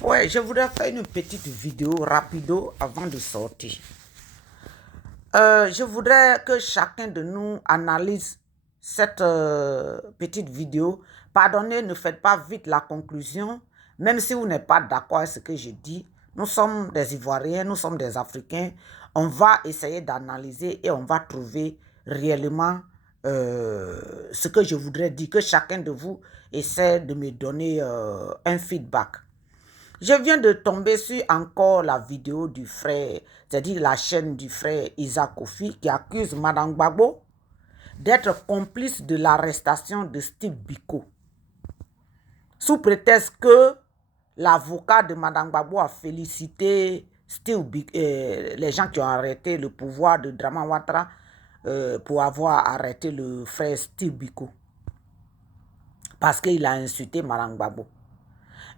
Ouais, je voudrais faire une petite vidéo rapido avant de sortir. Je voudrais que chacun de nous analyse cette petite vidéo. Pardonnez, ne faites pas vite la conclusion, même si vous n'êtes pas d'accord avec ce que je dis. Nous sommes des Ivoiriens, nous sommes des Africains. On va essayer d'analyser et on va trouver réellement ce que je voudrais dire, que chacun de vous essaie de me donner un feedback. Je viens de tomber sur encore la vidéo du frère, c'est-à-dire la chaîne du frère Isaac Kofi qui accuse Madame Gbagbo d'être complice de l'arrestation de Steve Biko. Sous prétexte que l'avocat de Madame Gbagbo a félicité Steve Biko, les gens qui ont arrêté le pouvoir de Draman Ouattara pour avoir arrêté le frère Steve Biko. Parce qu'il a insulté Madame Gbagbo.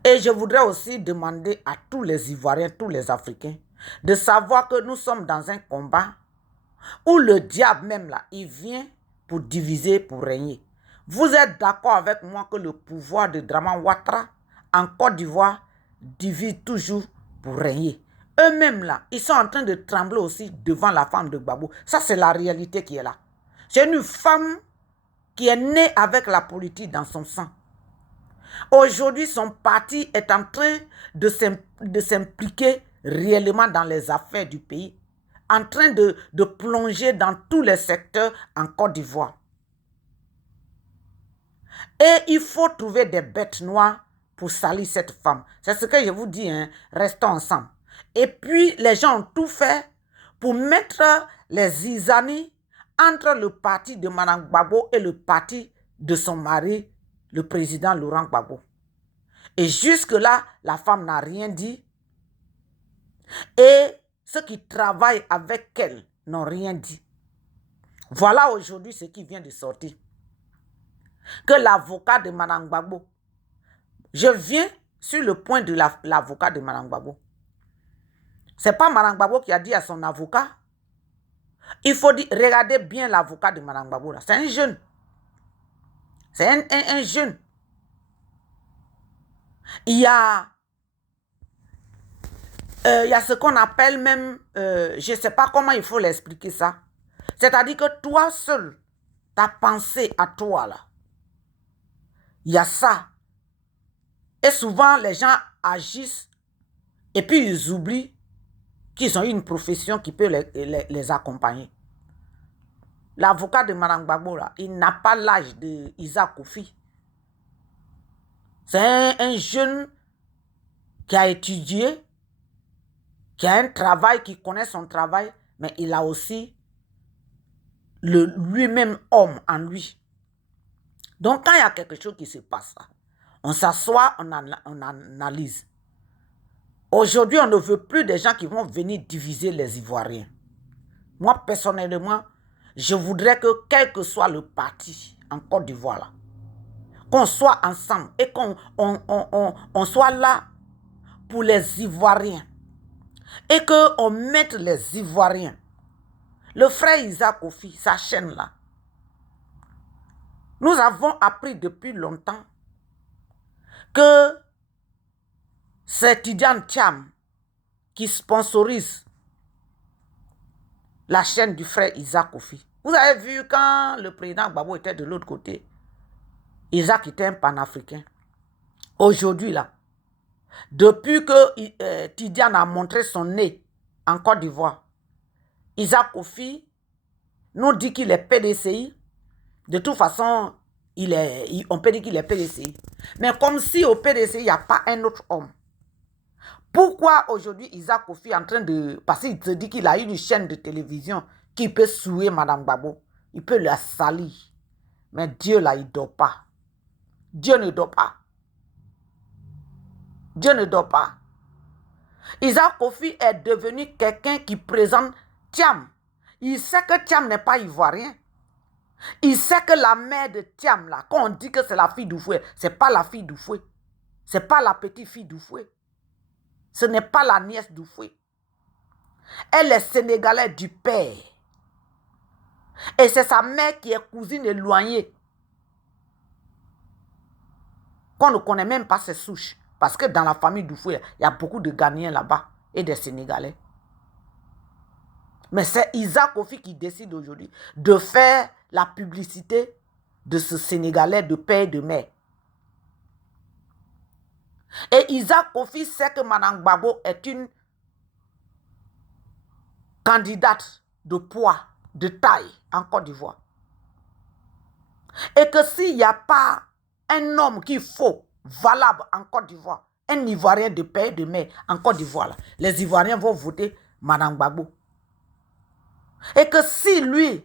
Et je voudrais aussi demander à tous les Ivoiriens, tous les Africains, de savoir que nous sommes dans un combat où le diable même là, il vient pour diviser, pour régner. Vous êtes d'accord avec moi que le pouvoir de Draman Ouattara en Côte d'Ivoire divise toujours pour régner. Eux-mêmes là, ils sont en train de trembler aussi devant la femme de Gbagbo. Ça, c'est la réalité qui est là. C'est une femme qui est née avec la politique dans son sang. Aujourd'hui, son parti est en train de s'impliquer réellement dans les affaires du pays, en train de plonger dans tous les secteurs en Côte d'Ivoire. Et il faut trouver des bêtes noires pour salir cette femme. C'est ce que je vous dis, hein, restons ensemble. Et puis, les gens ont tout fait pour mettre les Izani entre le parti de Mme Gbagbo et le parti de son mari, le président Laurent Gbagbo. Et jusque-là, la femme n'a rien dit. Et ceux qui travaillent avec elle n'ont rien dit. Voilà aujourd'hui ce qui vient de sortir. Que l'avocat de Mme Gbagbo, je viens sur le point de l'avocat de Mme Gbagbo. Ce n'est pas Mme Gbagbo qui a dit à son avocat. Il faut dire, regardez bien l'avocat de Mme Gbagbo. C'est un jeune. C'est un jeune. Il y a ce qu'on appelle même, je ne sais pas comment il faut l'expliquer ça. C'est-à-dire que toi seul, ta pensée à toi là, il y a ça. Et souvent, les gens agissent et puis ils oublient qu'ils ont une profession qui peut les accompagner. L'avocat de Mme Gbagbo là, il n'a pas l'âge de Isaac Kofi. C'est un jeune qui a étudié, qui a un travail, qui connaît son travail, mais il a aussi lui-même homme en lui. Donc, quand il y a quelque chose qui se passe, on s'assoit, on analyse. Aujourd'hui, on ne veut plus des gens qui vont venir diviser les Ivoiriens. Moi, personnellement, je voudrais que, quel que soit le parti en Côte d'Ivoire, qu'on soit ensemble et qu'on soit là pour les Ivoiriens. Et qu'on mette les Ivoiriens. Le frère Isaac Kofi, sa chaîne là. Nous avons appris depuis longtemps que c'est Tidiane Thiam qui sponsorise la chaîne du frère Isaac Kofi. Vous avez vu quand le président Gbagbo était de l'autre côté, Isaac était un panafricain. Aujourd'hui là, depuis que Tidiane a montré son nez en Côte d'Ivoire, Isaac Kofi nous dit qu'il est PDCI. De toute façon, on peut dire qu'il est PDCI. Mais comme si au PDCI, il n'y a pas un autre homme. Pourquoi aujourd'hui Isaac Kofi est en train de... Parce qu'il te dit qu'il a une chaîne de télévision qui peut souiller Mme Gbagbo. Il peut la salir. Mais Dieu là, il ne dort pas. Dieu ne dort pas. Dieu ne dort pas. Isaac Kofi est devenu quelqu'un qui présente Thiam. Il sait que Thiam n'est pas ivoirien. Il sait que la mère de Thiam, là, quand on dit que c'est la fille d'Oufoué, ce n'est pas la fille d'Oufoué. Ce n'est pas la petite fille d'Oufoué. Ce n'est pas la nièce d'Oufoué. Elle est sénégalaise du père. Et c'est sa mère qui est cousine éloignée. Qu'on ne connaît même pas ses souches. Parce que dans la famille Doufou, il y a beaucoup de Ghanéens là-bas et des Sénégalais. Mais c'est Isaac Kofi qui décide aujourd'hui de faire la publicité de ce Sénégalais de père et de mère. Et Isaac Kofi sait que Mme Gbagbo est une candidate de poids, de taille en Côte d'Ivoire. Et que s'il n'y a pas un homme qu'il faut, valable en Côte d'Ivoire, un Ivoirien de père et de mère en Côte d'Ivoire, les Ivoiriens vont voter Mme Gbagbo. Et que si lui,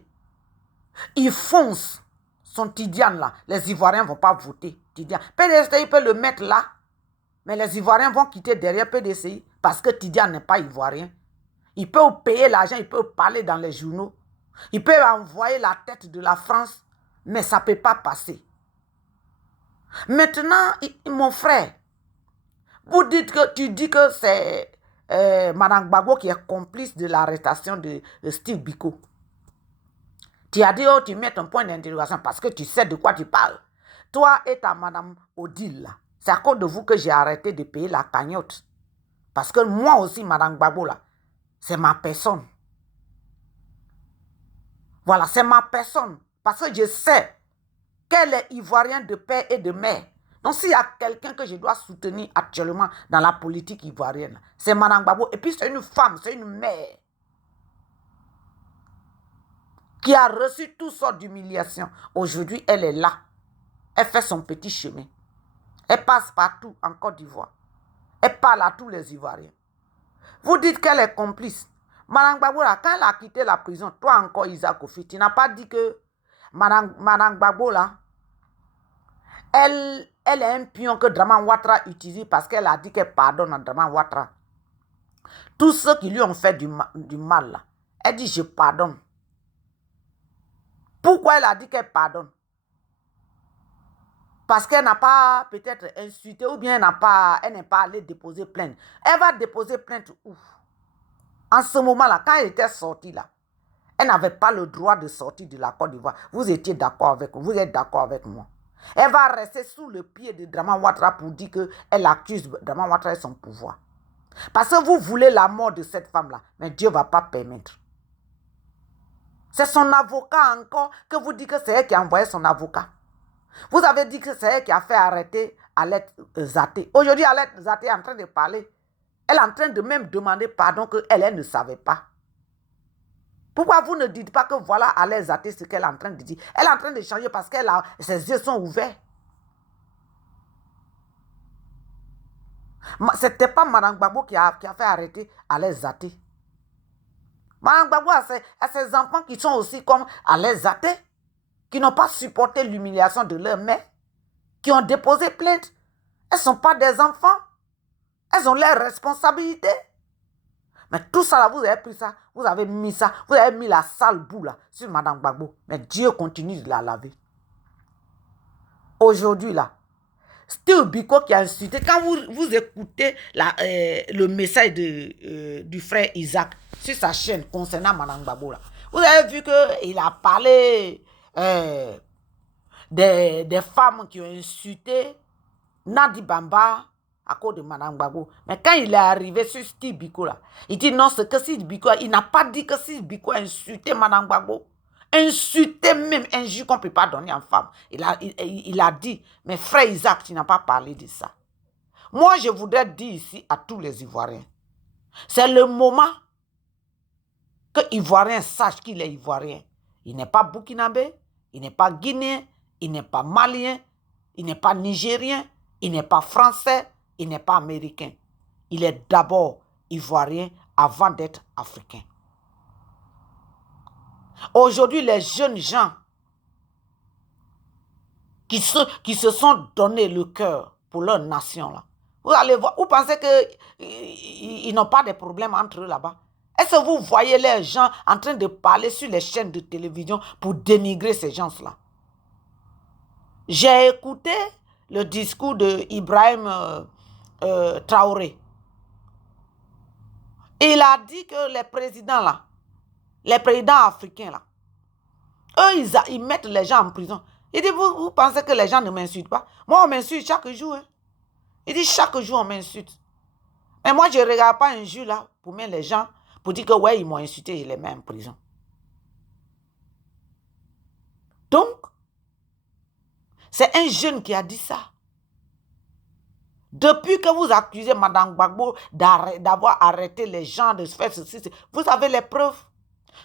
il fonce son Tidiane là, les Ivoiriens ne vont pas voter Tidiane. PDCI peut le mettre là, mais les Ivoiriens vont quitter derrière PDCI parce que Tidiane n'est pas Ivoirien. Il peut payer l'argent, il peut parler dans les journaux. Il peut envoyer la tête de la France, mais ça ne peut pas passer. Maintenant, mon frère, tu dis que c'est Mme Gbagbo qui est complice de l'arrestation de Steve Biko. Tu as dit, oh, tu mets ton point d'interrogation parce que tu sais de quoi tu parles. Toi et ta Mme Odile, là, c'est à cause de vous que j'ai arrêté de payer la cagnotte. Parce que moi aussi, Mme Gbagbo, là, c'est ma personne. Voilà, c'est ma personne. Parce que je sais qu'elle est ivoirienne de père et de mère. Donc, s'il y a quelqu'un que je dois soutenir actuellement dans la politique ivoirienne, c'est Mme Gbagbo. Et puis, c'est une femme, c'est une mère qui a reçu toutes sortes d'humiliations. Aujourd'hui, elle est là. Elle fait son petit chemin. Elle passe partout en Côte d'Ivoire. Elle parle à tous les Ivoiriens. Vous dites qu'elle est complice. Mme Gbagbo, là, quand elle a quitté la prison, toi encore, Isaac Kofi, tu n'as pas dit que Mme Gbagbo, là, elle est un pion que Draman Ouattara utilise parce qu'elle a dit qu'elle pardonne à Draman Ouattara. Tous ceux qui lui ont fait du mal, là, elle dit je pardonne. Pourquoi elle a dit qu'elle pardonne? Parce qu'elle n'a pas peut-être insulté ou bien elle n'est pas allée déposer plainte. Elle va déposer plainte où? En ce moment-là, quand elle était sortie là, elle n'avait pas le droit de sortir de la Côte d'Ivoire. Vous étiez d'accord avec moi, vous êtes d'accord avec moi. Elle va rester sous le pied de Draman Ouattara pour dire qu'elle accuse Draman Ouattara et son pouvoir. Parce que vous voulez la mort de cette femme-là, mais Dieu ne va pas permettre. C'est son avocat encore que vous dites que c'est elle qui a envoyé son avocat. Vous avez dit que c'est elle qui a fait arrêter Alette Zaté. Aujourd'hui, Alette Zaté est en train de parler. Elle est en train de même demander pardon qu'elle ne savait pas. Pourquoi vous ne dites pas que voilà Alette Zaté ce qu'elle est en train de dire? Elle est en train de changer parce que ses yeux sont ouverts. Ce n'était pas Mme Gbagbo qui a fait arrêter Alette Zaté. Mme Gbagbo a ses enfants qui sont aussi comme Alette Zaté, qui n'ont pas supporté l'humiliation de leur mère, qui ont déposé plainte. Elles ne sont pas des enfants. Elles ont leurs responsabilités. Mais tout ça, là, vous avez pris ça, vous avez mis ça, vous avez mis la sale boue là, sur Mme Gbagbo. Mais Dieu continue de la laver. Aujourd'hui, là, Steve Biko qui a insulté, quand vous écoutez le message du frère Isaac sur sa chaîne concernant Mme Gbagbo, là, vous avez vu qu'il a parlé des femmes qui ont insulté Nadi Bamba à cause de Mme Gbagbo. Mais quand il est arrivé sur Steve Biko, là, il dit non, c'est que Steve Biko, il n'a pas dit que Steve Biko a insulté Mme Gbagbo. Insulter même, injure qu'on ne peut pas donner en femme. Il a dit, mais frère Isaac, tu n'as pas parlé de ça. Moi, je voudrais dire ici à tous les Ivoiriens, c'est le moment que Ivoirien sache qu'il est Ivoirien. Il n'est pas burkinabé, il n'est pas guinéen, il n'est pas malien, il n'est pas nigérien, il n'est pas français, il n'est pas américain. Il est d'abord Ivoirien avant d'être africain. Aujourd'hui, les jeunes gens qui se sont donné le cœur pour leur nation, là, vous allez voir, vous pensez qu'ils n'ont pas de problèmes entre eux là-bas? Est-ce que vous voyez les gens en train de parler sur les chaînes de télévision pour dénigrer ces gens-là? J'ai écouté le discours de Ibrahim Traoré. Il a dit que les présidents là, les présidents africains là, eux ils mettent les gens en prison. Il dit, vous pensez que les gens ne m'insultent pas? Moi on m'insulte chaque jour. Hein. Il dit chaque jour on m'insulte. Mais moi je ne regarde pas un jour là pour mettre les gens, pour dire que ouais, ils m'ont insulté, je les mets en prison. Donc, c'est un jeune qui a dit ça. Depuis que vous accusez Mme Gbagbo d'avoir arrêté les gens de faire ceci, vous avez les preuves.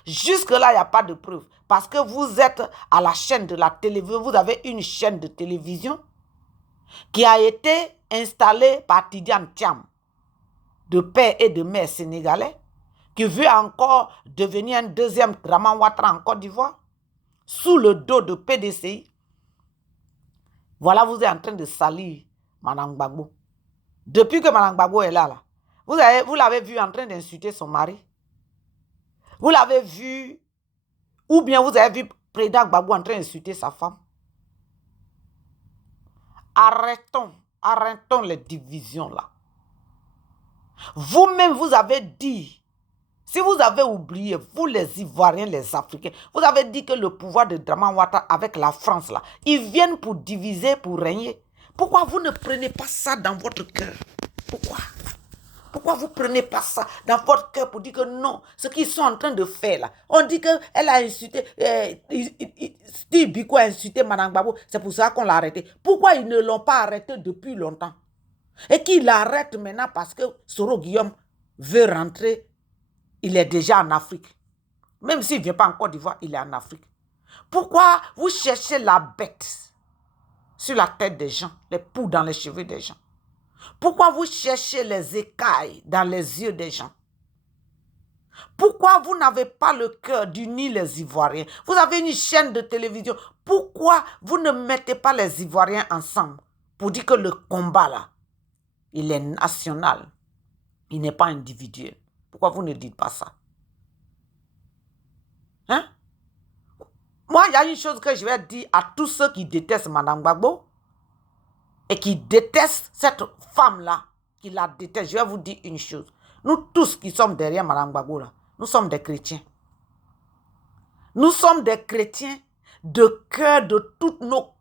Jusque-là, il n'y a pas de preuves. Parce que vous êtes à la chaîne de la télévision, vous avez une chaîne de télévision qui a été installée par Tidiane Thiam, de père et de mère sénégalais, qui veut encore devenir un deuxième Draman Ouattara en Côte d'Ivoire, sous le dos de PDCI. Voilà, vous êtes en train de salir Mme Gbagbo. Depuis que Mme Gbagbo est là, vous l'avez vu en train d'insulter son mari. Vous l'avez vu, ou bien vous avez vu président Gbagbo en train d'insulter sa femme. Arrêtons les divisions là. Vous-même, vous avez dit, si vous avez oublié, vous les Ivoiriens, les Africains, vous avez dit que le pouvoir de Draman Ouattara avec la France là, ils viennent pour diviser, pour régner. Pourquoi vous ne prenez pas ça dans votre cœur? Pourquoi vous ne prenez pas ça dans votre cœur pour dire que non, ce qu'ils sont en train de faire là, on dit qu'elle a insulté, Steve Biko a insulté Mme Gbagbo, c'est pour ça qu'on l'a arrêté. Pourquoi ils ne l'ont pas arrêté depuis longtemps? Et qu'il l'arrête maintenant parce que Soro Guillaume veut rentrer, il est déjà en Afrique. Même s'il ne vient pas en Côte d'Ivoire, il est en Afrique. Pourquoi vous cherchez la bête sur la tête des gens, les poux dans les cheveux des gens? Pourquoi vous cherchez les écailles dans les yeux des gens? Pourquoi vous n'avez pas le cœur d'unir les Ivoiriens? Vous avez une chaîne de télévision. Pourquoi vous ne mettez pas les Ivoiriens ensemble pour dire que le combat là, il est national, il n'est pas individuel? Pourquoi vous ne dites pas ça? Hein? Moi, il y a une chose que je vais dire à tous ceux qui détestent Mme Gbagbo et qui détestent cette femme-là, qui la déteste. Je vais vous dire une chose. Nous tous qui sommes derrière Mme Gbagbo, là, nous sommes des chrétiens. Nous sommes des chrétiens de cœur de toutes nos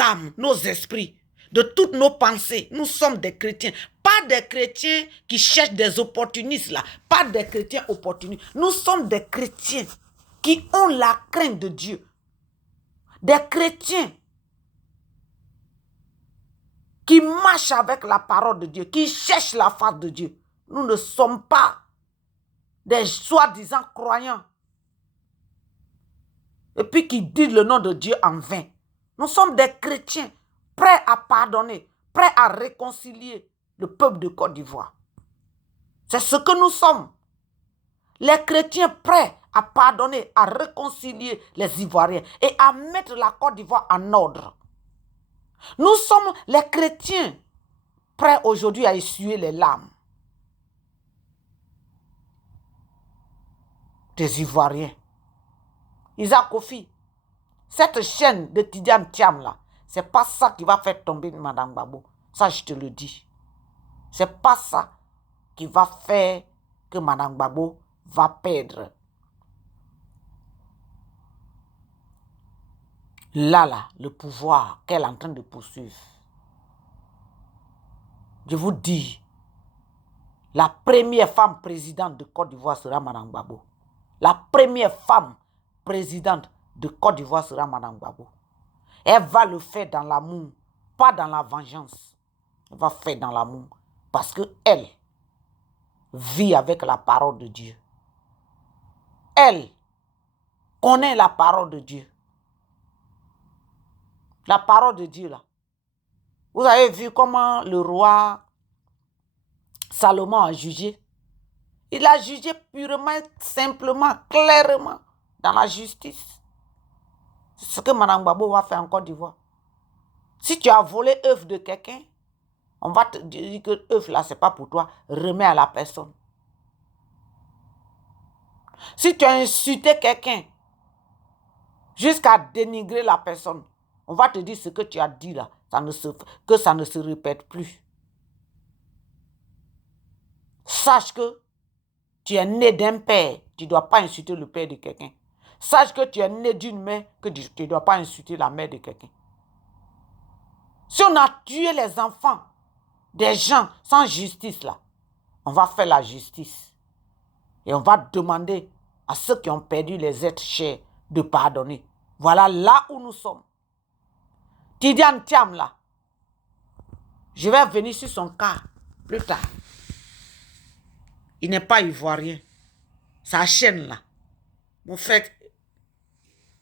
âmes, nos esprits, de toutes nos pensées. Nous sommes des chrétiens. Pas des chrétiens qui cherchent des opportunistes là. Pas des chrétiens opportunistes. Nous sommes des chrétiens qui ont la crainte de Dieu. Des chrétiens qui marchent avec la parole de Dieu, qui cherchent la face de Dieu. Nous ne sommes pas des soi-disant croyants. Et puis qui disent le nom de Dieu en vain. Nous sommes des chrétiens prêts à pardonner, prêts à réconcilier le peuple de Côte d'Ivoire. C'est ce que nous sommes. Les chrétiens prêts à pardonner, à réconcilier les Ivoiriens et à mettre la Côte d'Ivoire en ordre. Nous sommes les chrétiens prêts aujourd'hui à essuyer les larmes des Ivoiriens. Isaac Kofi, cette chaîne de Tidiane Thiam là, c'est pas ça qui va faire tomber Mme Gbagbo. Ça, je te le dis. C'est pas ça qui va faire que Mme Gbagbo va perdre. Là, le pouvoir qu'elle est en train de poursuivre. Je vous dis, la première femme présidente de Côte d'Ivoire sera Mme Gbagbo. La première femme présidente de Côte d'Ivoire sera Mme Gbagbo. Elle va le faire dans l'amour, pas dans la vengeance. Elle va faire dans l'amour parce qu'elle vit avec la parole de Dieu. Elle connaît la parole de Dieu. La parole de Dieu, là. Vous avez vu comment le roi Salomon a jugé? Il a jugé purement, simplement, clairement, dans la justice. C'est ce que Mme Gbagbo va faire en Côte d'Ivoire. Si tu as volé œuf de quelqu'un, on va te dire que l'œuf là, ce n'est pas pour toi. Remets à la personne. Si tu as insulté quelqu'un jusqu'à dénigrer la personne, on va te dire ce que tu as dit là, que ça ne se répète plus. Sache que tu es né d'un père, tu ne dois pas insulter le père de quelqu'un. Sache que tu es né d'une mère, que tu ne dois pas insulter la mère de quelqu'un. Si on a tué les enfants des gens sans justice, là, on va faire la justice. Et on va demander à ceux qui ont perdu les êtres chers de pardonner. Voilà là où nous sommes. Tidiane Thiam, là, je vais venir sur son cas plus tard. Il n'est pas ivoirien. Sa chaîne, là, mon frère,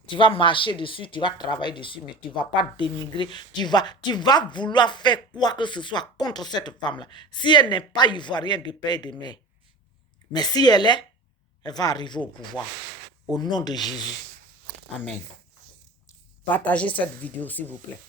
tu vas marcher dessus, tu vas travailler dessus, mais tu ne vas pas dénigrer. Tu vas vouloir faire quoi que ce soit contre cette femme-là. Si elle n'est pas ivoirienne de père et de mère. Mais si elle est, elle va arriver au pouvoir. Au nom de Jésus. Amen. Partagez cette vidéo, s'il vous plaît.